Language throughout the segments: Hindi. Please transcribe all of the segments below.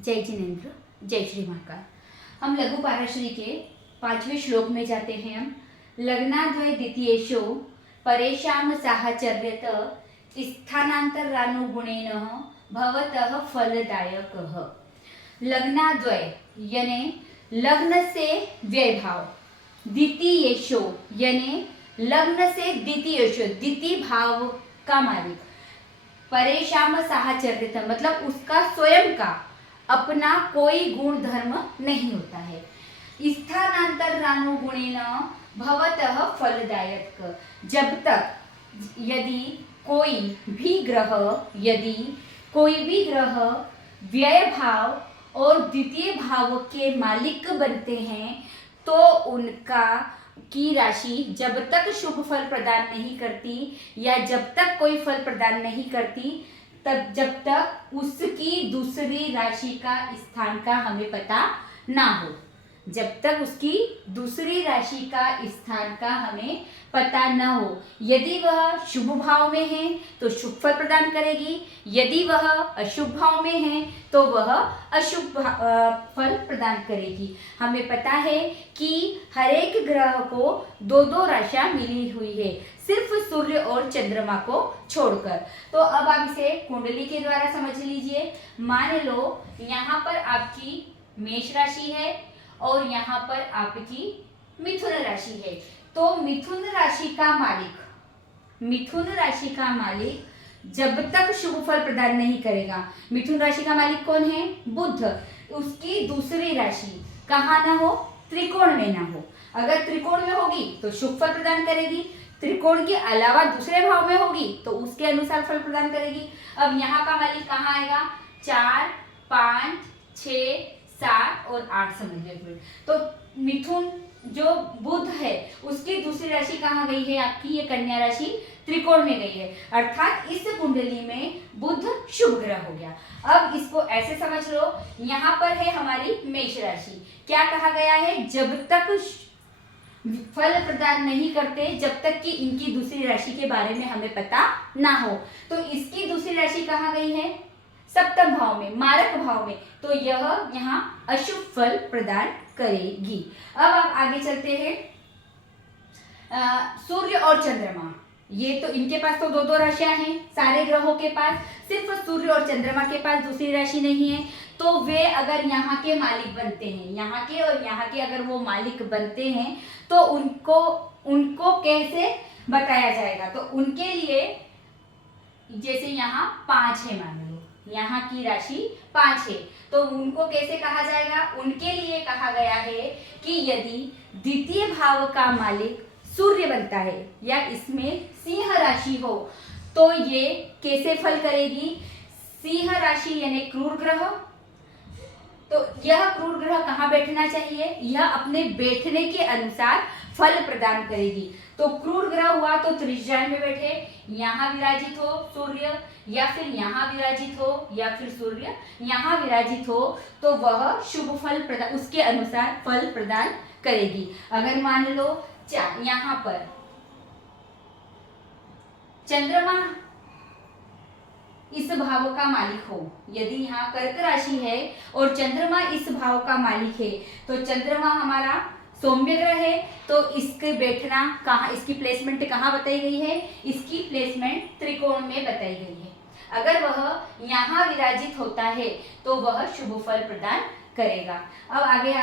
जय जिनेन्द्र, जय श्री महाकाल। हम लघु पाराशरी के 5वें श्लोक में जाते हैं। हम लग्नाद्वय द्वितीयेषु परेषां साहचर्यत स्थानांतरानुगुणेन भवतः फलदायकः। लग्नाद्वय यानी लग्न से व्यय भाव, द्वितीयेषु यानी लग्न से द्वितीयेषु द्वितीय भाव का मालिक, परेषां साहचर्यत मतलब उसका स्वयं का अपना कोई गुण धर्म नहीं होता है। स्थानांतरानुगुणेन भवतः फलदायक, जब तक यदि कोई भी ग्रह व्यय भाव और द्वितीय भाव के मालिक बनते हैं तो उनका की राशि जब तक शुभ फल प्रदान नहीं करती या जब तक कोई फल प्रदान नहीं करती तब जब तक उसकी दूसरी राशि का स्थान का हमें पता ना हो, जब तक उसकी दूसरी राशि का स्थान का हमें पता न हो। यदि वह शुभ भाव में है तो शुभ फल प्रदान करेगी, यदि वह अशुभ भाव में है तो वह अशुभ फल प्रदान करेगी। हमें पता है कि हर एक ग्रह को दो दो राशियां मिली हुई है, सिर्फ सूर्य और चंद्रमा को छोड़कर। तो अब आप इसे कुंडली के द्वारा समझ लीजिए। मान लो यहाँ पर आपकी मेष राशि है और यहाँ पर आपकी मिथुन राशि है। तो मिथुन राशि का मालिक जब तक शुभ फल प्रदान नहीं करेगा, मिथुन राशि का मालिक कौन है? बुध। उसकी दूसरी राशि कहाँ ना हो? त्रिकोण में ना हो। अगर त्रिकोण में होगी तो शुभ फल प्रदान करेगी, त्रिकोण के अलावा दूसरे भाव में होगी तो उसके अनुसार फल प्रदान करेगी। अब यहाँ का मालिक कहाँ आएगा? 4, 5, 6, 7 और 8 समझ लीजिए। तो मिथुन जो बुध है उसकी दूसरी राशि कहाँ गई है? आपकी ये कन्या राशि त्रिकोण में गई है, अर्थात इस कुंडली में बुध शुभ ग्रह हो गया। अब इसको ऐसे समझ लो, यहाँ पर है हमारी मेष राशि। क्या कहा गया है? जब तक फल प्रदान नहीं करते जब तक कि इनकी दूसरी राशि के बारे में हमें पता ना हो। तो इसकी दूसरी राशि कहाँ गई है? सप्तम भाव में, मारक भाव में। तो यह यहाँ अशुभ फल प्रदान करेगी। अब आप आगे चलते हैं। सूर्य और चंद्रमा, ये तो इनके पास तो दो दो राशियां हैं सारे ग्रहों के पास, सिर्फ सूर्य और चंद्रमा के पास दूसरी राशि नहीं है। तो वे अगर यहाँ के मालिक बनते हैं, यहाँ के और यहाँ के अगर वो मालिक बनते हैं तो उनको कैसे बताया जाएगा? तो उनके लिए जैसे यहाँ 5 है, मान लो यहाँ की राशि 5 है, तो उनको कैसे कहा जाएगा? उनके लिए कहा गया है कि यदि द्वितीय भाव का मालिक सूर्य बनता है या इसमें सिंह राशि हो तो ये कैसे फल करेगी? सिंह राशि यानी क्रूर ग्रह। तो यह क्रूर ग्रह कहाँ बैठना चाहिए? यह अपने बैठने के अनुसार फल प्रदान करेगी। तो क्रूर ग्रह हुआ तो त्रिज्या में बैठे, यहाँ विराजित हो सूर्य या फिर यहाँ विराजित हो या फिर सूर्य यहाँ विराजित हो तो वह शुभ फल प्रदान, उसके अनुसार फल प्रदान करेगी। अगर मान लो यहाँ पर चंद्रमा इस भाव का मालिक हो, यदि यहाँ कर्क राशि है और चंद्रमा इस भाव का मालिक है तो चंद्रमा हमारा सौम्य ग्रह है, तो इसके बैठना कहाँ, इसकी प्लेसमेंट कहाँ बताई गई है? इसकी प्लेसमेंट त्रिकोण में बताई गई है। अगर वह यहाँ विराजित होता है तो वह शुभ फल प्रदान करेगा। अब आगे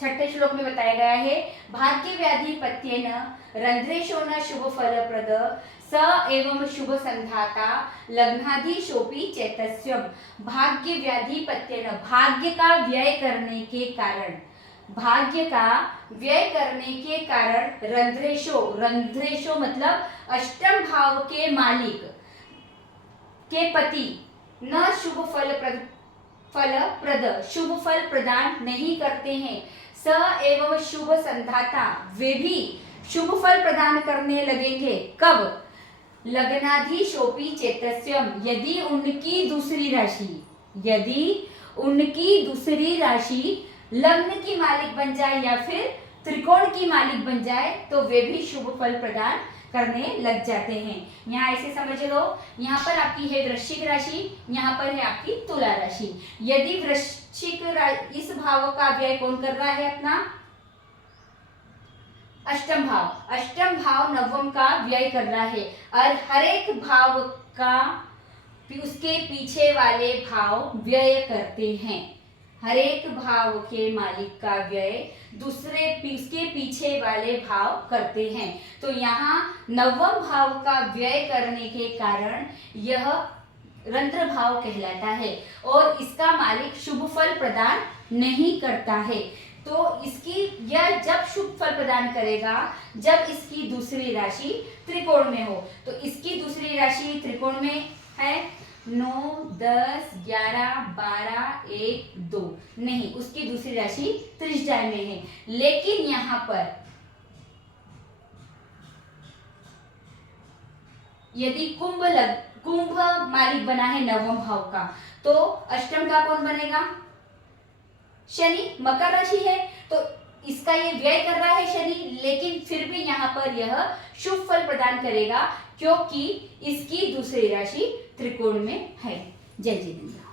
छठे श्लोक में बताया गया है, भाग्य व्याधिपत्येन रंध्रेशो न शुभ फलप्रद स एवं शुभ संधाता लग्नाधीशोपि चैतस्यम। भाग्य व्याधिपत्येन, भाग्य का व्यय करने के कारण रंध्रेशो मतलब अष्टम भाव के मालिक के पति न शुभ फलप्रद शुभ फल प्रदान नहीं करते हैं। स एवं शुभ संधाता, वे भी शुभ फल प्रदान करने लगेंगे। कब? लग्नाधीशोपि चैतस्यम, यदि उनकी दूसरी राशि लग्न की मालिक बन जाए या फिर त्रिकोण की मालिक बन जाए तो वे भी शुभ फल प्रदान करने लग जाते हैं। यहाँ ऐसे समझ लो, यहाँ पर आपकी है वृश्चिक राशि, यहाँ पर है आपकी तुला राशि। यदि इस भाव का व्यय कौन कर रहा है अपना अष्टम भाव नवम का व्यय कर रहा है, और हर एक भाव का उसके पीछे वाले भाव व्यय करते हैं। हर एक भाव के मालिक का व्यय उसके पीछे वाले भाव करते हैं। तो यहाँ नवम भाव का व्यय करने के कारण यह रंध्र भाव कहलाता है, और इसका मालिक शुभ फल प्रदान नहीं करता है। तो यह जब शुभ फल प्रदान करेगा जब इसकी दूसरी राशि त्रिकोण में हो। तो इसकी दूसरी राशि त्रिकोण में है 9, 10, 11, 12, 1, 2 नहीं, उसकी दूसरी राशि त्रिज्या में है। लेकिन यहाँ पर यदि कुंभ मालिक बना है नवम भाव का, तो अष्टम का कौन बनेगा? शनि। मकर राशि है तो इसका ये व्यय कर रहा है शनि, लेकिन फिर भी यहाँ पर यह शुभ फल प्रदान करेगा क्योंकि इसकी दूसरी राशि त्रिकोण में है। जय जिनेंद्र।